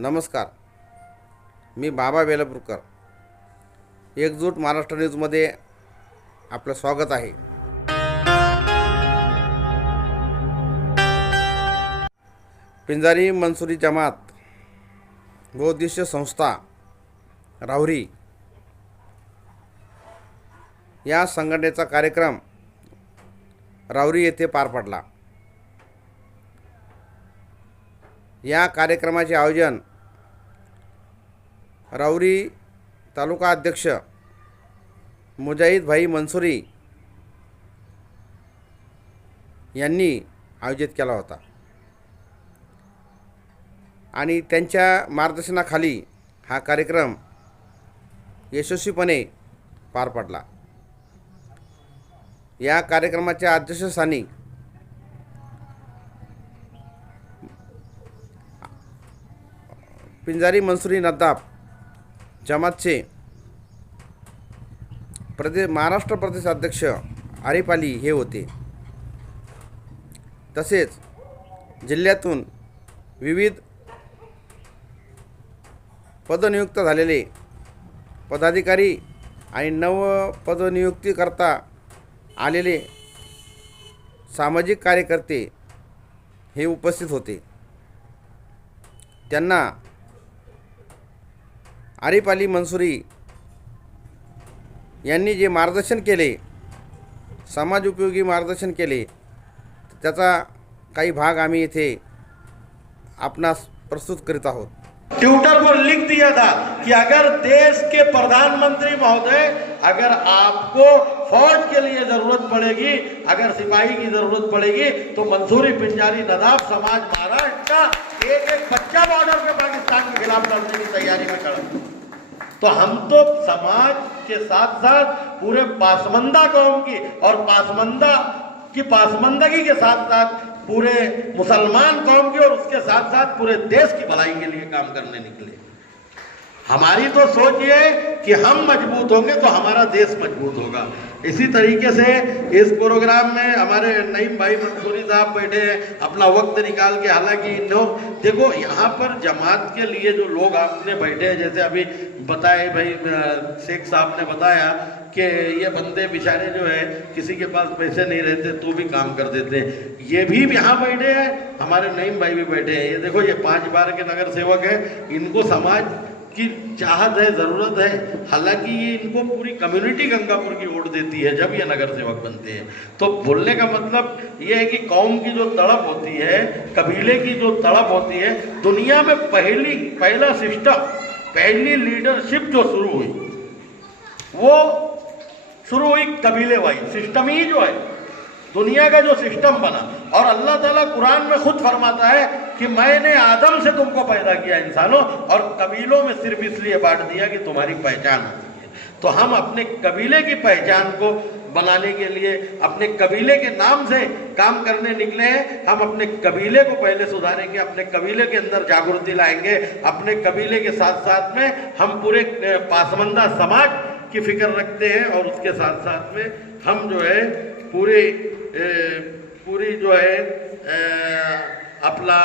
नमस्कार, मी बाबा वेलपूरकर. एकजूट महाराष्ट्र न्यूजमध्ये आपलं स्वागत आहे. पिंजारी मंसुरी जमात बहुउद्देशीय संस्था राहुरी या संघटनेचा कार्यक्रम राहुरी येथे पार पडला. या कार्यक्रमाचे आयोजन राहुरी तालुका अध्यक्ष मुजाहिद भाई मंसुरी यांनी आयोजित केला होता आणि त्यांच्या मार्गदर्शनाखाली हा कार्यक्रम यशस्वीपणे पार पडला. या कार्यक्रमाच्या अध्यक्षस्थानी पिंजारी मंसुरी नदाब जमातचे महाराष्ट्र प्रदेश अध्यक्ष आरिफ अली हे होते. तसेच जिल्ह्यातून विविध पदनियुक्त झालेले पदाधिकारी आणि पदनियुक्तीकरता आलेले सामाजिक कार्यकर्ते हे उपस्थित होते. त्यांना आरिफ अली मंसुरी यांनी जे मार्गदर्शन केले, समाज उपयोगी मार्गदर्शन केले, त्याचा काही भाग आम्ही इथे आपणास प्रस्तुत करीत आहोत. ट्विटर पर लिख दिया था कि अगर देश के प्रधानमंत्री महोदय, अगर आपको फौज के लिए जरूरत पड़ेगी, अगर सिपाही की जरूरत पड़ेगी, तो मंसूरी पिंजारी नदाब समाज महाराष्ट्र का एक बच्चा बॉर्डर पे पाकिस्तान के खिलाफ लड़ने की तैयारी में खड़ा. तो हम तो समाज के साथ साथ पूरे पासमंदा कौम की और पासमंदा की पासमंदगी के साथ साथ पूरे मुसलमान कौम की और उसके साथ साथ पूरे देश की भलाई के लिए काम करने निकले. हमारी तो सोच ये है कि हम मजबूत होंगे तो हमारा देश मजबूत होगा. इसी तरीके से इस प्रोग्राम में हमारे नईम भाई मंसूरी साहब बैठे हैं अपना वक्त निकाल के. हालांकि देखो, यहाँ पर जमात के लिए जो लोग आपने बैठे हैं, जैसे अभी बताए भाई शेख साहब ने बताया कि ये बंदे बेचारे जो है किसी के पास पैसे नहीं रहते तो भी काम कर देते हैं. ये भी यहाँ बैठे हैं, हमारे नईम भाई भी बैठे हैं. ये देखो, ये 5 बार के नगर सेवक हैं. इनको समाज की चाहत है, ज़रूरत है. हालांकि ये इनको पूरी कम्युनिटी गंगापुर की वोट देती है जब ये नगर सेवक बनते हैं. तो बोलने का मतलब ये है कि कौम की जो तड़प होती है, कबीले की जो तड़प होती है, दुनिया में पहला सिस्टम, पहली लीडरशिप जो शुरू हुई वो शुरू हुई कबीले वाइज सिस्टम ही जो है दुनिया का जो सिस्टम बना. और अल्लाह ताला कुरान में खुद फरमाता है कि मैंने आदम से तुमको पैदा किया इंसानों, और कबीलों में सिर्फ इसलिए बांट दिया कि तुम्हारी पहचान होती है. तो हम अपने कबीले की पहचान को बनाने के लिए अपने कबीले के नाम से काम करने निकले हैं. हम अपने कबीले को पहले सुधारेंगे, अपने कबीले के अंदर जागृति लाएंगे. अपने कबीले के साथ साथ में हम पूरे पासमंदा समाज की फिक्र रखते हैं और उसके साथ साथ में हम जो है पूरी जो है अपना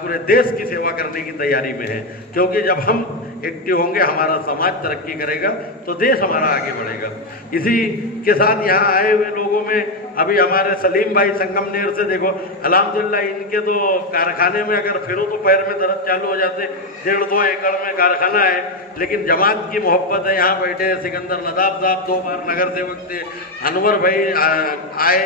पूरे देश की सेवा करने की तैयारी में है. क्योंकि जब हम एक्टिव होंगे, हमारा समाज तरक्की करेगा तो देश हमारा आगे बढ़ेगा. इसी के साथ यहाँ आए हुए लोगों में अभी हमारे सलीम भाई संगमनेर से, देखो अल्हम्दुलिल्लाह इनके तो कारखाने में अगर फिरो तो पैर में दर्द चालू हो जाते. 1.5-2 एकड़ में कारखाना है, लेकिन जमात की मोहब्बत है. यहाँ बैठे हैं सिकंदर नदाब साहब, 2 बार नगर सेवक थे. अनवर भाई आए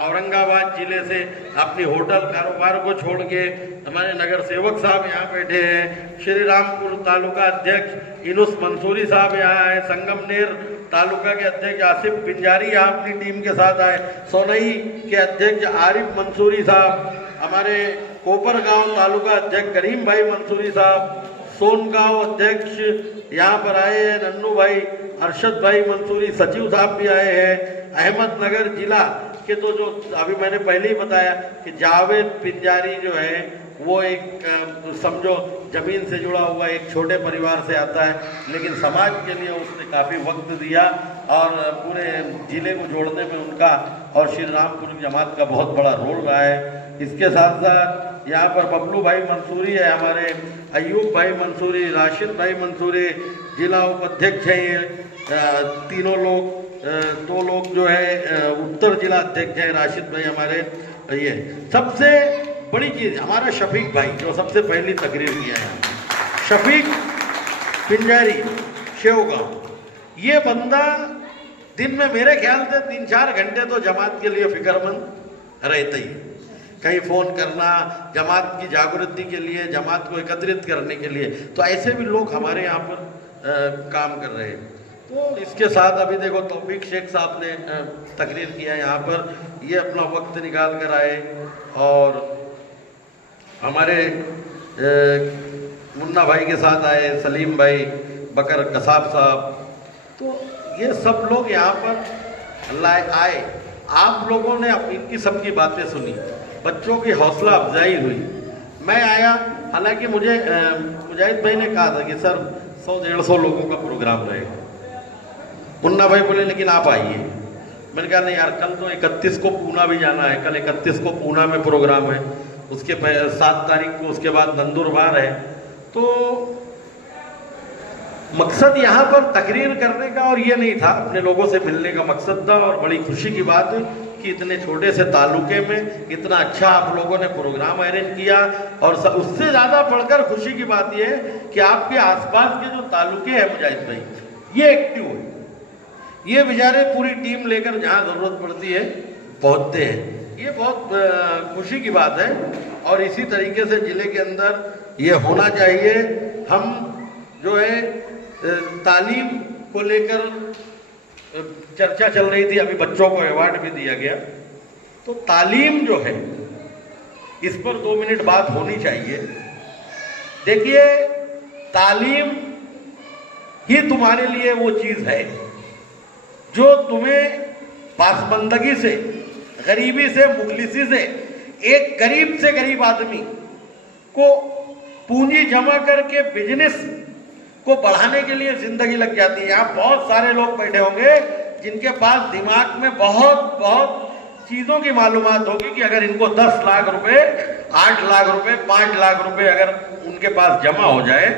औरंगाबाद जिले से अपनी होटल कारोबार को छोड़ के. हमारे नगर सेवक साहब यहाँ बैठे हैं. श्री रामपुर तालुका अध्यक्ष इनुस मंसूरी साहब यहाँ आए. संगमनेर तालुका के अध्यक्ष आसिफ पिंजारी यहाँ अपनी टीम के साथ आए. सोनई के अध्यक्ष आरिफ मंसूरी साहब, हमारे कोपरगांव तालुका अध्यक्ष करीम भाई मंसूरी साहब, सोनगांव अध्यक्ष यहाँ पर आए हैं नन्नू भाई, अरशद भाई मंसूरी, सचिव साहब भी आए हैं. अहमदनगर जिला के तो जो अभी मैंने पहले ही बताया कि जावेद पिंजारी जो है वो एक समझो ज़मीन से जुड़ा हुआ एक छोटे परिवार से आता है, लेकिन समाज के लिए उसने काफ़ी वक्त दिया और पूरे ज़िले को जोड़ने में उनका और श्री रामपुर जमात का बहुत बड़ा रोल रहा है। इसके साथ साथ यहाँ पर बबलू भाई मंसूरी है, हमारे अयूब भाई मंसूरी, राशिद भाई मंसूरी, जिला उपाध्यक्ष हैं ये तीनों लोग। दो लोग जो है उत्तर जिला अध्यक्ष हैं, राशिद भाई हमारे। ये सबसे बड़ी चीज़ हमारा शफीक भाई जो सबसे पहली तकरीर किया है, शफीक पिंजारी शेवगांव, ये बंदा दिन में मेरे ख्याल से 3-4 घंटे तो जमात के लिए फिक्रमंद रहता ही। कहीं फ़ोन करना, जमात की जागृति के लिए, जमात को एकत्रित करने के लिए, तो ऐसे भी लोग हमारे यहाँ पर काम कर रहे हैं। तो इसके साथ अभी देखो तौफीक शेख साहब ने तकरीर किया यहाँ पर, ये अपना वक्त निकाल कर आए। और हमारे मुन्ना भाई के साथ आए सलीम भाई, बकर कसाब साहब, तो ये सब लोग यहाँ पर आए। आप लोगों ने इनकी सबकी बातें सुनी, बच्चों की हौसला अफजाई हुई। मैं आया, हालांकि मुझे मुजाहिद भाई ने कहा था कि सर 100-150 लोगों का प्रोग्राम रहेगा। मुन्ना भाई बोले लेकिन आप आइए। मैंने कहा नहीं यार, कल तो 31 को पूना भी जाना है, कल 31 को पूना में प्रोग्राम है, उसके 7 तारीख को उसके बाद नंदुरबार है। तो मकसद यहाँ पर तकरीर करने का और ये नहीं था, अपने लोगों से मिलने का मकसद था। और बड़ी खुशी की बात है कि इतने छोटे से तालुके में इतना अच्छा आप लोगों ने प्रोग्राम अरेंज किया। और उससे ज़्यादा बढ़कर खुशी की बात ये है कि आपके आसपास के जो तालुके हैं मुजाहिद भाई, ये एक्टिव है, ये बेचारे पूरी टीम लेकर जहाँ ज़रूरत पड़ती है पहुँचते हैं। ये बहुत खुशी की बात है और इसी तरीके से ज़िले के अंदर ये होना चाहिए। हम जो है तालीम को लेकर चर्चा चल रही थी, अभी बच्चों को अवार्ड भी दिया गया, तो तालीम जो है इस पर 2 मिनट बात होनी चाहिए। देखिए, तालीम ही तुम्हारे लिए वो चीज़ है जो तुम्हें पासबंदगी से, गरीबी से, मुखलिसी से, एक गरीब से गरीब आदमी को पूंजी जमा करके बिजनेस को बढ़ाने के लिए जिंदगी लग जाती है। यहाँ बहुत सारे लोग बैठे होंगे जिनके पास दिमाग में बहुत बहुत चीज़ों की मालूमात होगी कि अगर इनको 10 लाख रुपए, 8 लाख रुपए, 5 लाख रुपए अगर उनके पास जमा हो जाए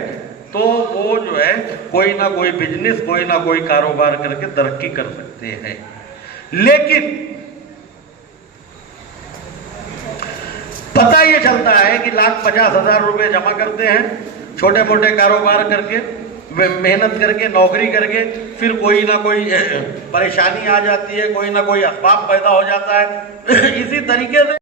तो वो जो है कोई ना कोई बिजनेस, कोई ना कोई कारोबार करके तरक्की कर सकते हैं। लेकिन पता ये चलता है कि 1,50,000 रुपए जमा करते हैं छोटे मोटे कारोबार करके, मेहनत करके, नौकरी करके, फिर कोई ना कोई परेशानी आ जाती है, कोई ना कोई असबाब पैदा हो जाता है। इसी तरीके से